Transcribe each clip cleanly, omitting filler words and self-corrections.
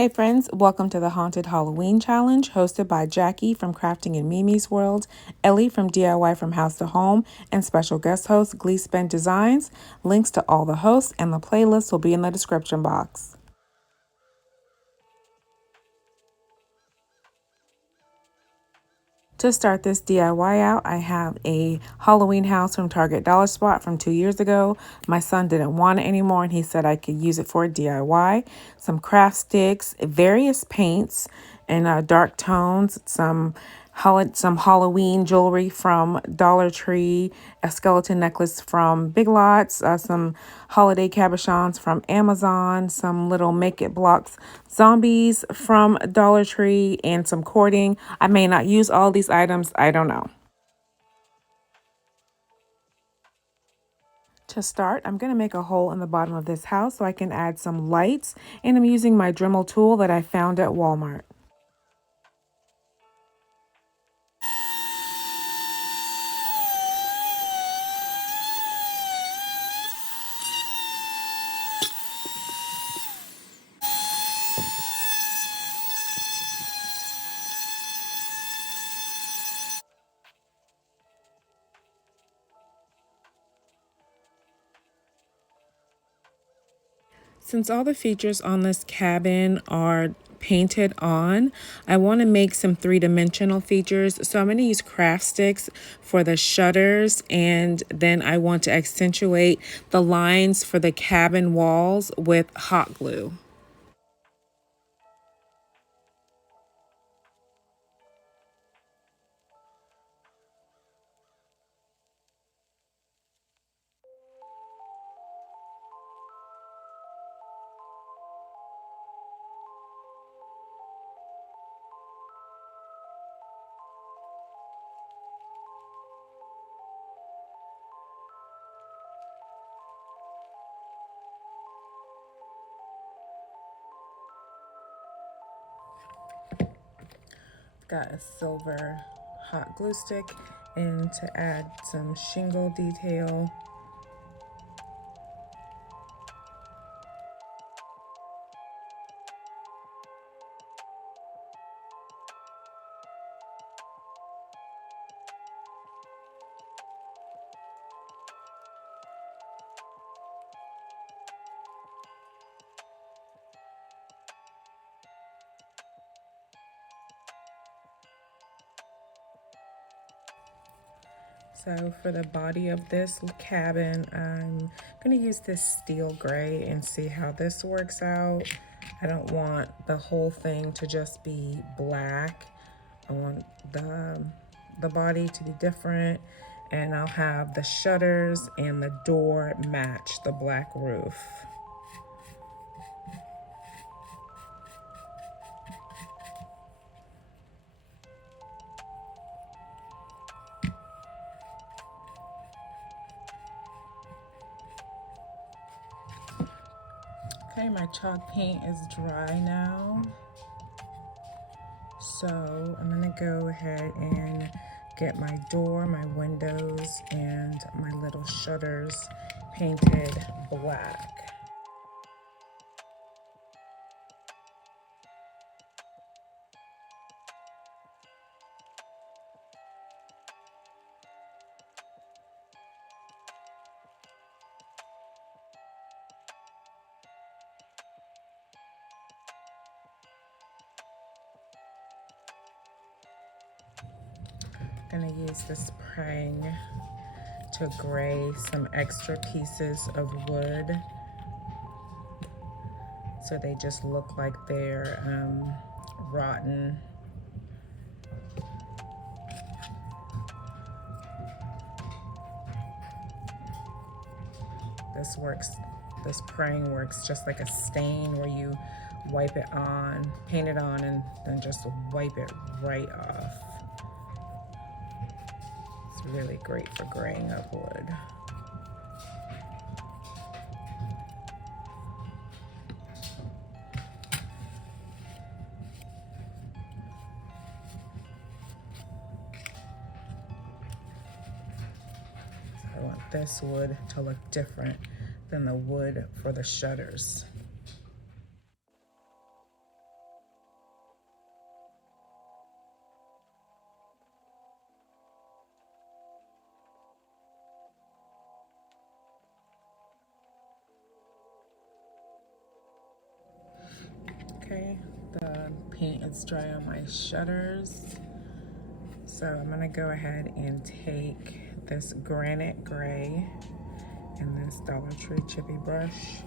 Hey friends, welcome to the Haunted Halloween Challenge hosted by Jackie from Crafting in Mimi's World, Ellie from DIY from House to Home, and special guest host Glee Spent Designs. Links to all the hosts and the playlist will be in the description box. To start this DIY out, I have a Halloween house from Target Dollar Spot from 2 years ago. My son didn't want it anymore and he said I could use it for a DIY. Some craft sticks, various paints in dark tones, some Halloween jewelry from Dollar Tree, a skeleton necklace from Big Lots, some holiday cabochons from Amazon, some little make it blocks zombies from Dollar Tree, and some cording. I may not use all these items, I don't know. To start, I'm going to make a hole in the bottom of this house so I can add some lights, and I'm using my Dremel tool that I found at Walmart. Since all the features on this cabin are painted on, I want to make some three-dimensional features. So I'm going to use craft sticks for the shutters, and then I want to accentuate the lines for the cabin walls with hot glue. Got a silver hot glue stick, and to add some shingle detail, so for the body of this cabin, I'm going to use this steel gray and see how this works out. I don't want the whole thing to just be black. I want the body to be different, and I'll have the shutters and the door match the black roof. Okay, my chalk paint is dry now. So I'm gonna go ahead and get my door, my windows, and my little shutters painted black. Gonna use this prang to gray some extra pieces of wood so they just look like they're rotten. This praying works just like a stain where you wipe it on, paint it on, and then just wipe it right off. It's really great for graying up wood. I want this wood to look different than the wood for the shutters. Okay, the paint is dry on my shutters. So I'm gonna go ahead and take this granite gray and this Dollar Tree chippy brush.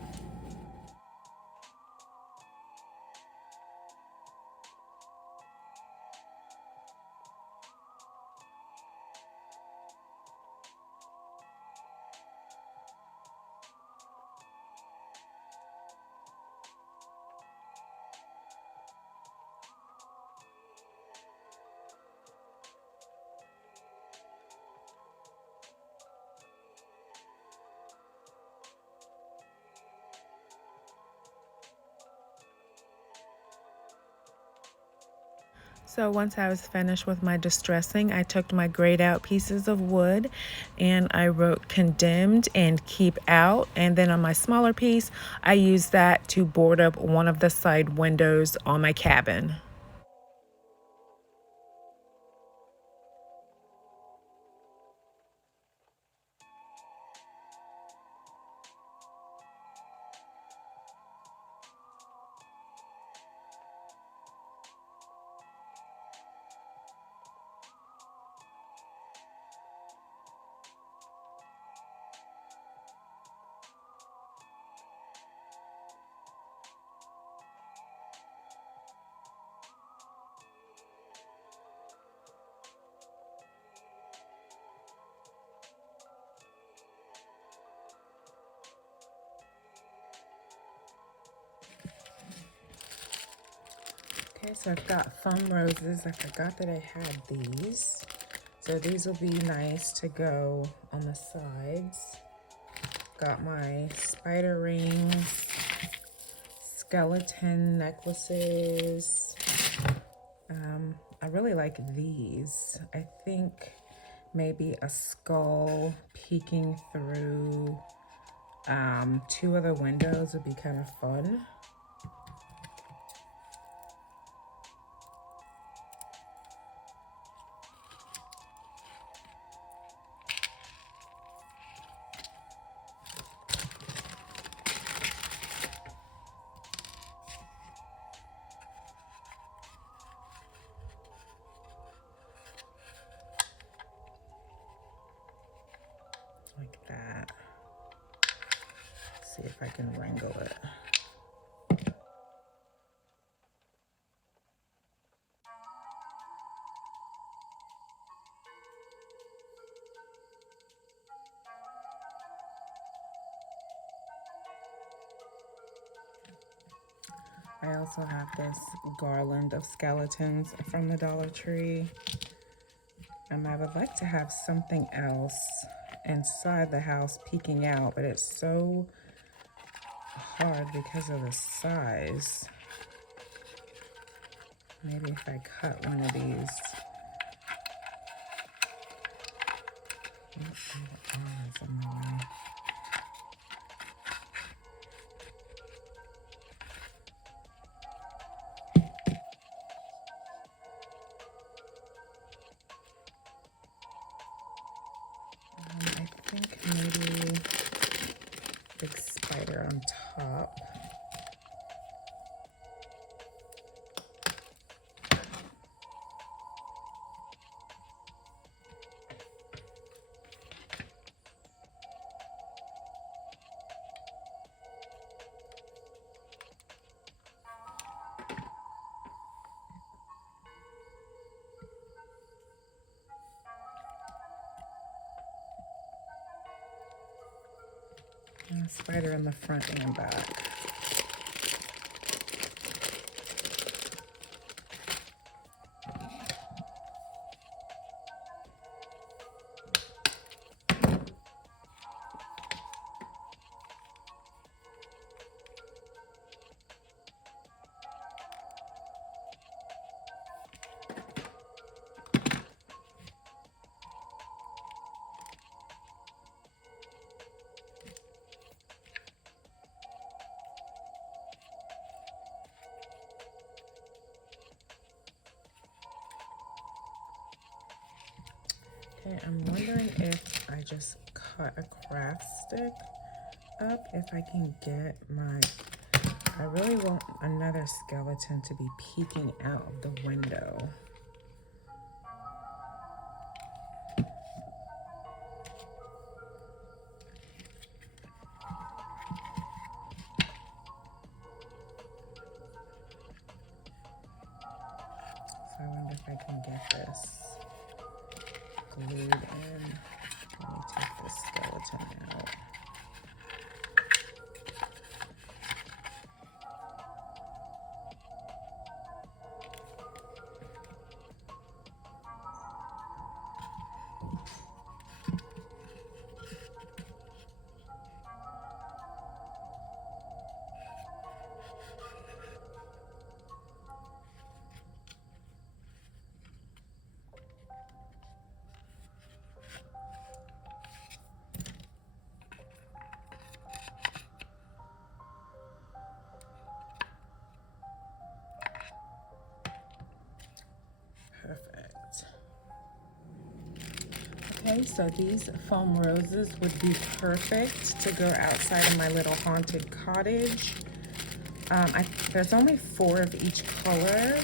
So once I was finished with my distressing, I took my grayed out pieces of wood and I wrote condemned and keep out. And then on my smaller piece, I used that to board up one of the side windows on my cabin. Okay, so I've got foam roses. I forgot that I had these. So these will be nice to go on the sides. Got my spider rings, skeleton necklaces. I really like these. I think maybe a skull peeking through two of the windows would be kind of fun. Like that. Let's see if I can wrangle it. I also have this garland of skeletons from the Dollar Tree. I would like to have something else inside the house peeking out, but it's so hard because of the size. Maybe if I cut one of these. Let's see the arms in the way. I think maybe big spider on top. And a spider in the front and back. Okay, I'm wondering if I just cut a craft stick up, if I can get my I really want another skeleton to be peeking out of the window. So I wonder if I can get this glued in. Let me take this skeleton out. Perfect. Okay, so these foam roses would be perfect to go outside of my little haunted cottage. There's only 4 of each color.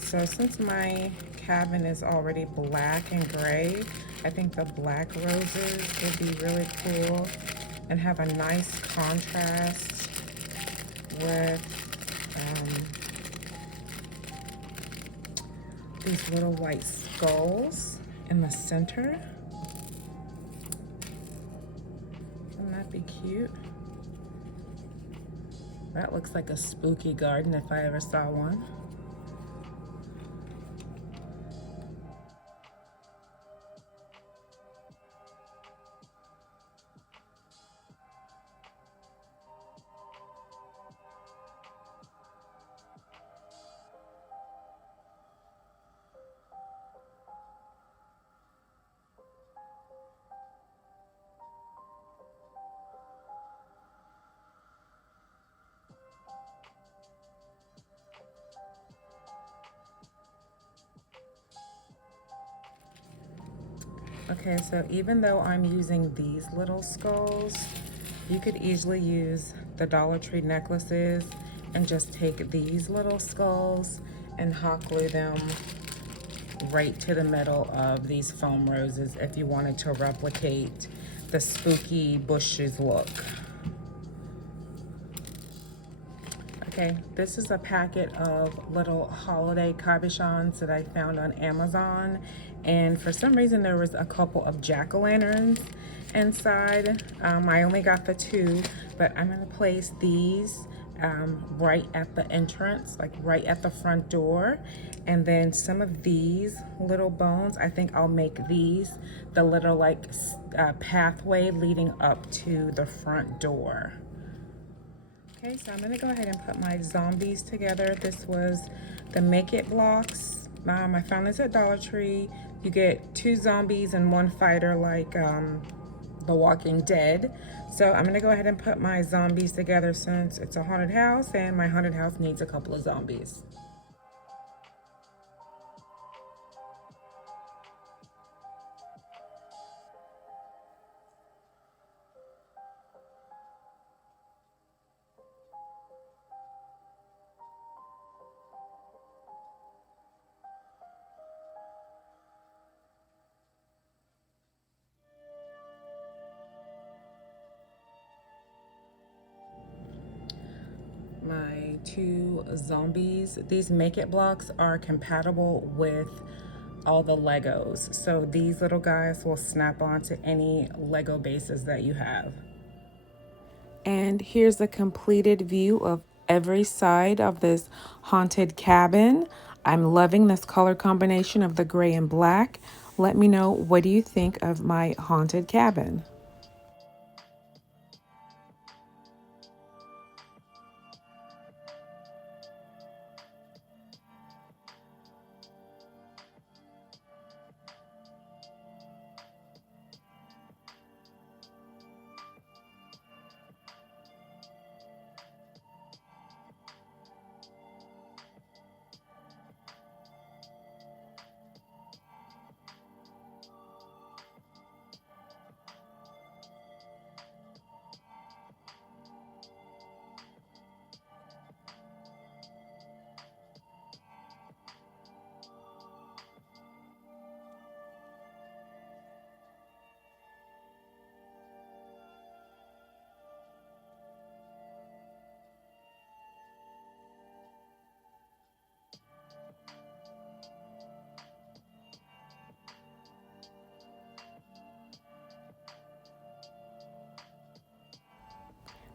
So since my cabin is already black and gray, I think the black roses would be really cool and have a nice contrast with these little white skulls in the center. Wouldn't that be cute? That looks like a spooky garden if I ever saw one. Okay, so even though I'm using these little skulls, you could easily use the Dollar Tree necklaces and just take these little skulls and hot glue them right to the middle of these foam roses if you wanted to replicate the spooky bushes look. Okay, this is a packet of little holiday cabochons that I found on Amazon. And for some reason, there was a couple of jack-o'-lanterns inside. I only got the 2, but I'm gonna place these right at the entrance, like right at the front door. And then some of these little bones, I think I'll make these the little like pathway leading up to the front door. Okay, so I'm gonna go ahead and put my zombies together. This was the Make It blocks. I found this at Dollar Tree. You get 2 zombies and 1 fighter like The Walking Dead. So I'm gonna go ahead and put my zombies together since it's a haunted house and my haunted house needs a couple of zombies. My 2 zombies. These Make It blocks are compatible with all the Legos. So these little guys will snap onto any Lego bases that you have. And here's a completed view of every side of this haunted cabin. I'm loving this color combination of the gray and black. Let me know, what do you think of my haunted cabin?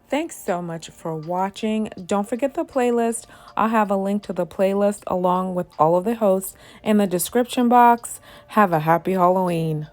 Thanks so much for watching. Don't forget the playlist. I'll have a link to the playlist along with all of the hosts in the description box. Have a happy Halloween.